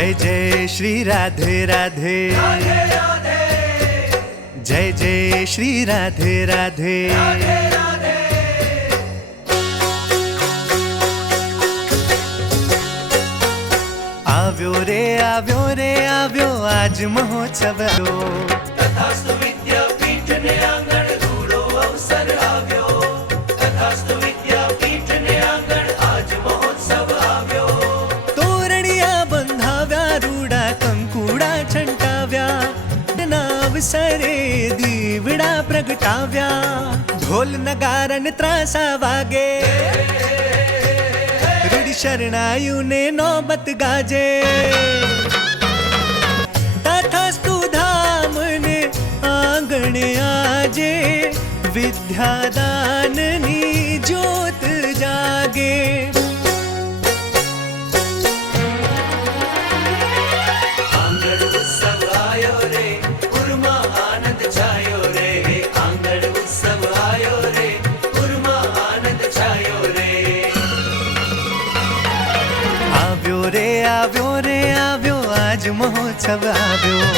जय जय श्री राधे राधे, जय जय श्री राधे राधे। આવ્યો રે આવ્યો રે આવ્યો આજ મહોત્સવ આવ્યો, તથાસ્તુ વિદ્યાપીઠને આંગણ ધૂળો અવસર આવ્યો, તથાસ્તુ વિદ્યાપીઠને આંગણ આજ મહોત્સવ આવ્યો। તોરણિયા બંધાવ્યા રૂડા કંકુડા છંટાવ્યા, ના અવસરે દીવડા પ્રગટાવ્યા, ઢોલ નગારા ને ત્રાસા વાગે, રૂડી શરણાયુ ને નોબત ગાજે, તથાસ્તુ ધામ ને આંગણે આજે વિદ્યાદાનની જ્યોત જાગે। આંગણ ઉત્સવ આયો રે, ઉરમાં આનંદ છાયો રે, આંગણ ઉત્સવ આયો રે, ઉરમાં આનંદ છાયો રે। આવ્યો રે આવ્યો રે આવ્યો આજ મહોત્સવ આવ્યો।